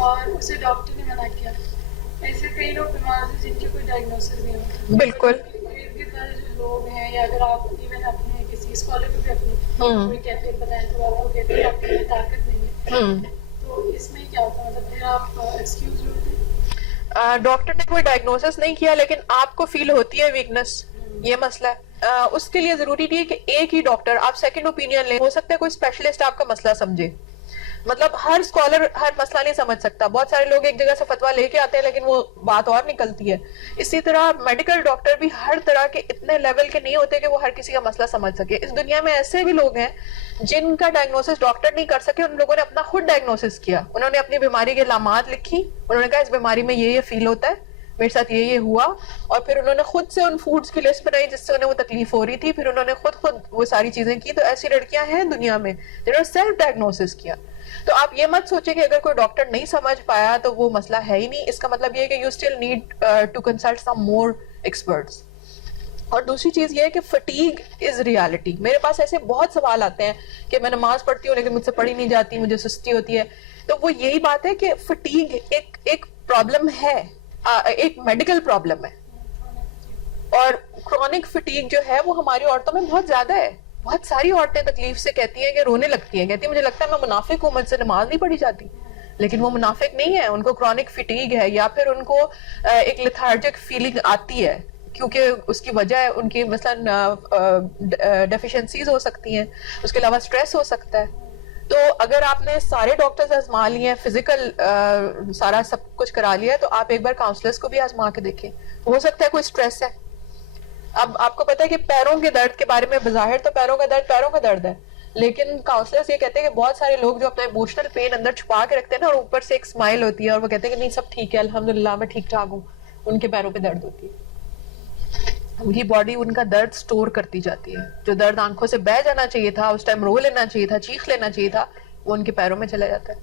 اور اسے ڈاکٹر نے منع کیا. ایسے کئی لوگ بیمار ہیں جن کے کوئی ڈائگنوسس نہیں ہوتا. بالکل. ارد گرد والے جو لوگ ہیں, یا اگر آپ ایون اپنے کسی اسکالر کو بھی اپنی کوئی کیفیت بتائیں تو آپ کو کہتے ہیں آپ کی طاقت نہیں ہے, تو اس میں کیا ہوتا ہے, مطلب پھر آپ ایکسکیوز ہوتے ہیں. ڈاکٹر نے کوئی ڈائگنوسس نہیں کیا لیکن آپ کو فیل ہوتی ہے ویکنس, یہ مسئلہ ہے. اس کے لیے ضروری نہیں ہے کہ ایک ہی ڈاکٹر, آپ سیکنڈ اوپینین لیں. ہو سکتا ہے کوئی اسپیشلسٹ آپ کا مسئلہ سمجھے. مطلب ہر اسکالر ہر مسئلہ نہیں سمجھ سکتا. بہت سارے لوگ ایک جگہ سے فتویٰ لے کے آتے ہیں لیکن وہ بات اور نکلتی ہے. اسی طرح میڈیکل ڈاکٹر بھی ہر طرح کے اتنے لیول کے نہیں ہوتے کہ وہ ہر کسی کا مسئلہ سمجھ سکے. اس دنیا میں ایسے بھی لوگ ہیں جن کا ڈائگنوسس ڈاکٹر نہیں کر سکے, ان لوگوں نے اپنا خود ڈائگنوسس کیا. انہوں نے اپنی بیماری کی علامات لکھی, انہوں نے کہا اس بیماری میں یہ فیل ہوتا ہے, میرے ساتھ یہ ہوا, اور پھر انہوں نے خود سے ان فوڈز کی لسٹ بنائی جس سے انہیں وہ تکلیف ہو رہی تھی, پھر انہوں نے خود وہ ساری چیزیں کی. تو ایسی لڑکیاں ہیں دنیا میں جنہوں نے سیلف ڈائگنوسس کیا. تو آپ یہ مت سوچیں کہ اگر کوئی ڈاکٹر نہیں سمجھ پایا تو وہ مسئلہ ہے ہی نہیں. اس کا مطلب یہ ہے کہ you still need to consult some more experts. اور دوسری چیز یہ ہے کہ فٹیگ از ریالٹی. میرے پاس ایسے بہت سوال آتے ہیں کہ میں نماز پڑھتی ہوں لیکن مجھ سے پڑھی نہیں جاتی, مجھے سستی ہوتی ہے. تو وہ یہی بات ہے کہ فٹیگ ایک پرابلم ہے, ایک میڈیکل پرابلم ہے. اور کرونک فٹیگ جو ہے وہ ہماری عورتوں میں بہت زیادہ ہے. بہت ساری عورتیں تکلیف سے کہتی ہیں کہ رونے لگتی ہیں, کہتی ہیں مجھے لگتا ہے میں منافق ہوں, مجھ سے نماز نہیں پڑھی جاتی. لیکن وہ منافق نہیں ہے, ان کو کرونک فٹیگ ہے, یا پھر ان کو ایک لیتھارجک فیلنگ آتی ہے کیونکہ اس کی وجہ ان کی مثلا ڈیفیشنسیز ہو سکتی ہیں, اس کے علاوہ سٹریس ہو سکتا ہے. تو اگر آپ نے سارے ڈاکٹرز آزما لیے ہیں, فزیکل سارا سب کچھ کرا لیا ہے, تو آپ ایک بار کاؤنسلرز کو بھی آزما کے دیکھیں. ہو سکتا ہے کوئی سٹریس ہے. اب آپ کو پتا ہے کہ پیروں کے درد کے بارے میں بظاہر تو پیروں کا درد ہے, لیکن کاؤنسلرز یہ کہتے ہیں کہ بہت سارے لوگ جو اپنا ایموشنل پین اندر چھپا کے رکھتے ہیں نا, اور اوپر سے ایک اسمائل ہوتی ہے اور وہ کہتے ہیں کہ نہیں سب ٹھیک ہے الحمدللہ میں ٹھیک ٹھاک ہوں, ان کے پیروں پہ درد ہوتی ہے. ان کی باڈی ان کا درد سٹور کرتی جاتی ہے. جو درد آنکھوں سے بہ جانا چاہیے تھا, اس ٹائم رو لینا چاہیے تھا, چیخ لینا چاہیے تھا, وہ ان کے پیروں میں چلا جاتا ہے.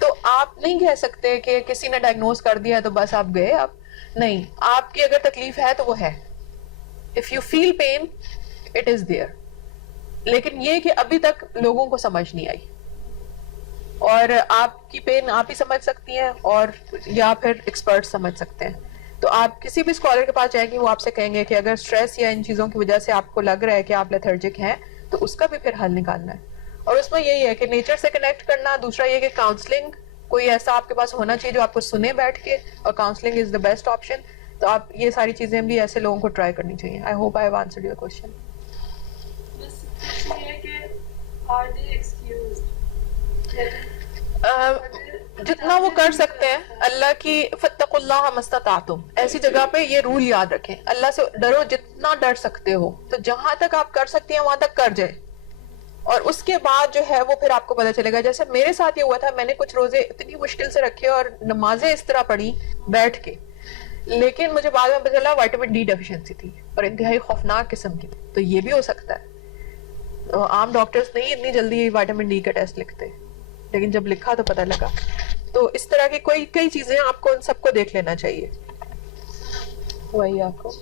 تو آپ نہیں کہہ سکتے کہ کسی نے ڈائگنوز کر دیا تو بس آپ گئے. آپ نہیں, آپ کی اگر تکلیف ہے تو وہ ہے. If you feel pain, it is there. لیکن یہ کہ ابھی تک لوگوں کو سمجھ نہیں آئی, اور آپ کی پین آپ ہی سمجھ سکتی ہیں اور یا پھر ایکسپرٹ سمجھ سکتے ہیں. تو آپ کسی بھی اسکالر کے پاس جائیں گے, وہ آپ سے کہیں گے کہ اگر سٹریس یا ان چیزوں کی وجہ سے آپ کو لگ رہا ہے کہ آپ لیتھرجک ہیں, تو اس کا بھی پھر حل نکالنا ہے. اور اس میں یہی ہے کہ نیچر سے کنیکٹ کرنا. دوسرا یہ کہ کاؤنسلنگ کوئی ایسا آپ کے پاس ہونا چاہیے جو آپ کو سنے بیٹھ کے, اور counselling is the best option. تو آپ یہ ساری چیزیں بھی ایسے لوگوں کو ٹرائی کرنی چاہیے. I hope I have answered your question. بس کوشچن یہ ہے کہ آر دے ایکسکیوزڈ, جتنا وہ کر سکتے ہیں اللہ کی فاتقوا اللہ ما استطعتم, ایسی جگہ پہ یہ رول یاد رکھیں, اللہ سے ڈرو جتنا ڈر سکتے ہو. تو جہاں تک آپ کر سکتی ہیں وہاں تک کر جائے, اور اس کے بعد جو ہے وہ پھر آپ کو پتہ چلے گا. جیسے میرے ساتھ یہ ہوا تھا, میں نے کچھ روزے اتنی مشکل سے رکھے اور نمازیں اس طرح پڑھی بیٹھ کے, لیکن مجھے بعد میں پتہ چلا وائٹامن ڈی ڈیفیشنسی تھی, اور انتہائی خوفناک قسم کی تھی. تو یہ بھی ہو سکتا ہے. عام ڈاکٹرز نہیں اتنی جلدی وائٹامن ڈی کا ٹیسٹ لکھتے, لیکن جب لکھا تو پتہ لگا. تو اس طرح کی کئی چیزیں آپ کو ان سب کو دیکھ لینا چاہیے. وہی آپ کو